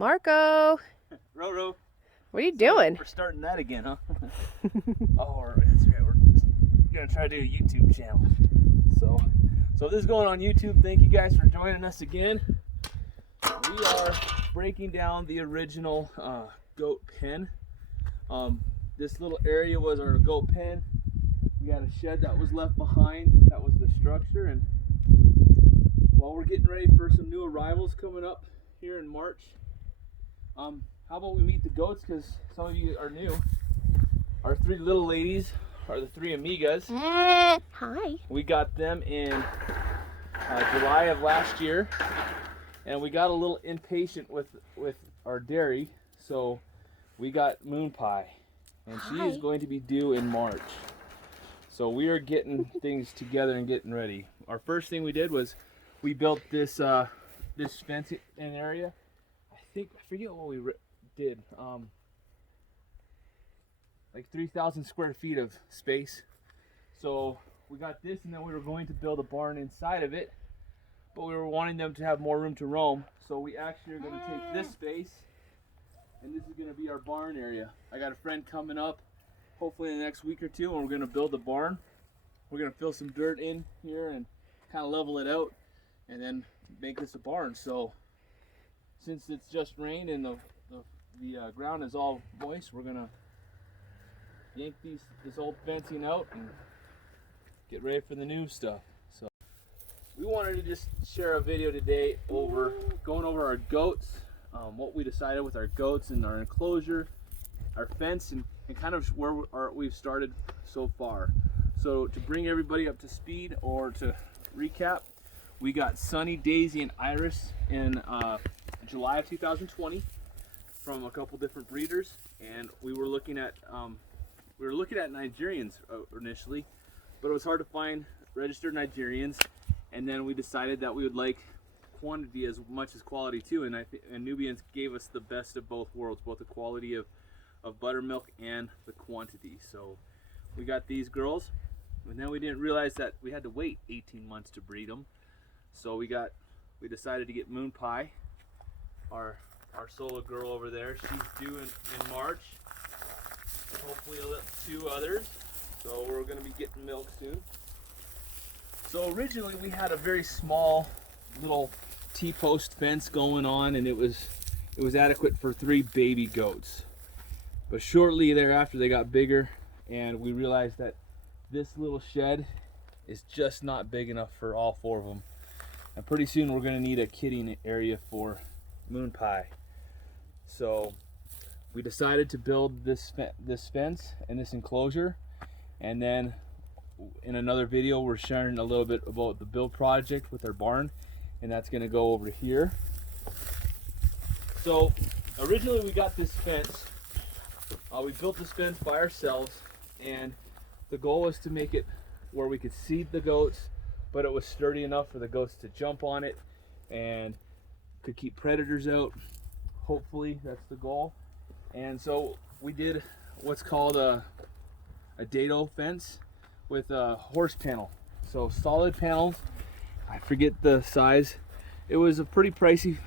Marco, Roro. what are you doing? We're starting that again, huh? Oh, that's right. We're gonna try to do a YouTube channel. So this is going on YouTube. Thank you guys for joining us again. We are breaking down the original goat pen. This little area was our goat pen. We had a shed that was left behind. That was the structure. And while we're getting ready for some new arrivals coming up here in March, how about we meet the goats, because some of you are new. Our three little ladies are the three Amigas. Hi. We got them in July of last year, and we got a little impatient with our dairy, so we got Moon Pie, and she is going to be due in March. So we are getting things together and getting ready. Our first thing we did was we built this this fence in area. I forget what we did. Like 3,000 square feet of space. So we got this, and then we were going to build a barn inside of it, but we were wanting them to have more room to roam. So we actually are going to take this space, and this is going to be our barn area. I got a friend coming up, hopefully in the next week or two, and we're going to build a barn. We're going to fill some dirt in here and kind of level it out, and then make this a barn. So since it's just rained and the ground is all moist, we're going to yank this old fencing out and get ready for the new stuff. So we wanted to just share a video today going over our goats, what we decided with our goats and our enclosure, our fence, and kind of where we've started so far. So to bring everybody up to speed, or to recap, we got Sunny, Daisy, and Iris in July of 2020 from a couple different breeders, and we were looking at Nigerians initially, but it was hard to find registered Nigerians, and then we decided that we would like quantity as much as quality too, and Nubians gave us the best of both worlds, both the quality of buttermilk and the quantity. So we got these girls, and then we didn't realize that we had to wait 18 months to breed them. So we decided to get Moon Pie, our solo girl over there. She's due in March. Hopefully two others. So we're going to be getting milk soon. So originally we had a very small little T-post fence going on, and it was adequate for 3 baby goats. But shortly thereafter they got bigger, and we realized that this little shed is just not big enough for all 4 of them. And pretty soon we're going to need a kidding area for Moon Pie. So we decided to build this fence and this enclosure, and then in another video we're sharing a little bit about the build project with our barn, and that's going to go over here. So originally we got this fence, we built this fence by ourselves, and the goal was to make it where we could seed the goats, but it was sturdy enough for the goats to jump on it and could keep predators out. Hopefully that's the goal. And so we did what's called a dado fence with a horse panel. So solid panels. I forget the size. It was a pretty pricey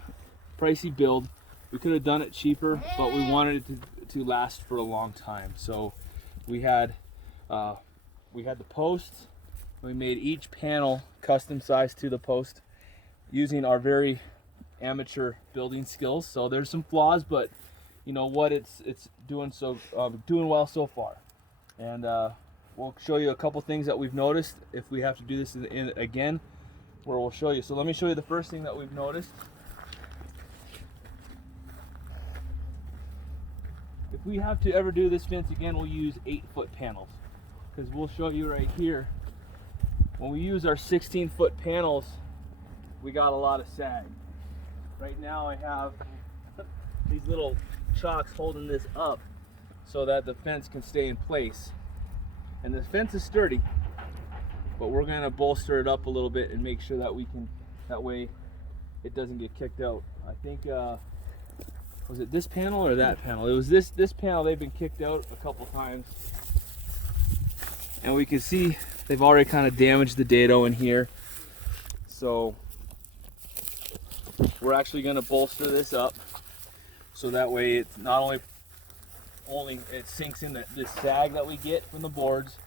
build. We could have done it cheaper, but we wanted it to last for a long time. So we had the posts. We made each panel custom sized to the post using our very amateur building skills. So there's some flaws, but you know what, it's doing well so far. And we'll show you a couple things that we've noticed if we have to do this again, where we'll show you. So let me show you the first thing that we've noticed. If we have to ever do this fence again, we'll use 8-foot panels, because we'll show you right here, when we use our 16-foot panels, we got a lot of sag. Right now I have these little chocks holding this up so that the fence can stay in place. And the fence is sturdy, but we're going to bolster it up a little bit and make sure that that way it doesn't get kicked out. I think was it this panel or that panel? It was this panel. They've been kicked out a couple times, and we can see they've already kind of damaged the dado in here. So we're actually going to bolster this up so that way it's not only it sinks in this sag that we get from the boards,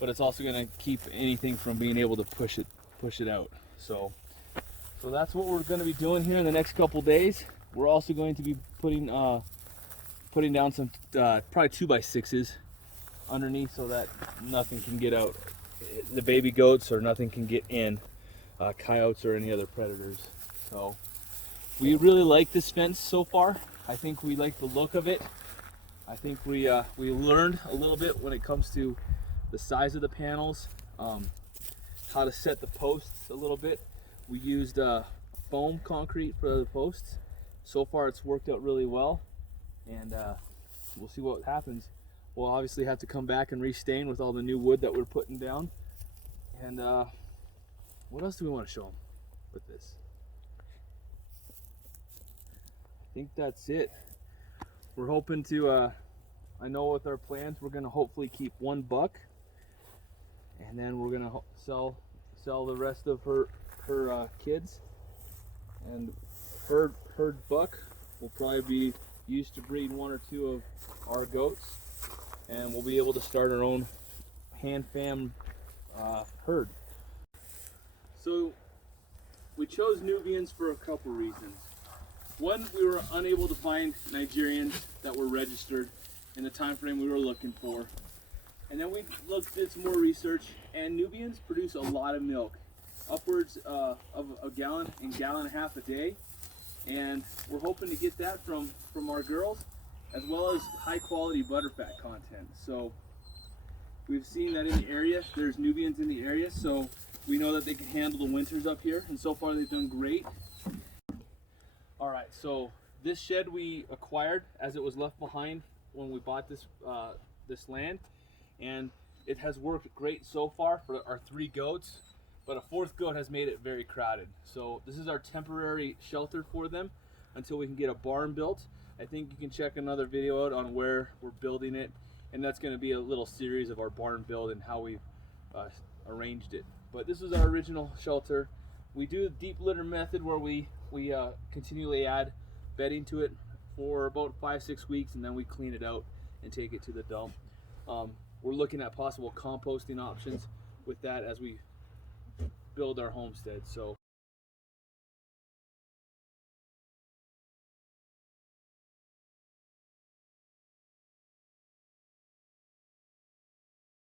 but it's also going to keep anything from being able to push it out. So that's what we're going to be doing here in the next couple days. We're also going to be putting down some probably 2x6s underneath so that nothing can get out, the baby goats, or nothing can get in, coyotes or any other predators. So we really like this fence so far. I think we like the look of it. I think we learned a little bit when it comes to the size of the panels, how to set the posts a little bit. We used foam concrete for the posts. So far it's worked out really well, and we'll see what happens. We'll obviously have to come back and restain with all the new wood that we're putting down. And what else do we want to show them with this? I think that's it. We're hoping to, I know with our plans, we're going to hopefully keep one buck, and then we're going to sell the rest of her kids. And herd buck will probably be used to breed 1 or 2 of our goats, and we'll be able to start our own hand fam herd. So we chose Nubians for a couple reasons. One, we were unable to find Nigerians that were registered in the time frame we were looking for. And then we did some more research, and Nubians produce a lot of milk, upwards of a gallon and gallon and a half a day. And we're hoping to get that from our girls, as well as high quality butterfat content. So we've seen that in the area, there's Nubians in the area, so we know that they can handle the winters up here, and so far they've done great. All right, so this shed we acquired as it was left behind when we bought this land, and it has worked great so far for our 3 goats, but a 4th goat has made it very crowded. So this is our temporary shelter for them until we can get a barn built. I think you can check another video out on where we're building it, and that's going to be a little series of our barn build and how we've arranged it. But this is our original shelter. We do the deep litter method where we continually add bedding to it for about 5-6 weeks, and then we clean it out and take it to the dump. We're looking at possible composting options with that as we build our homestead. So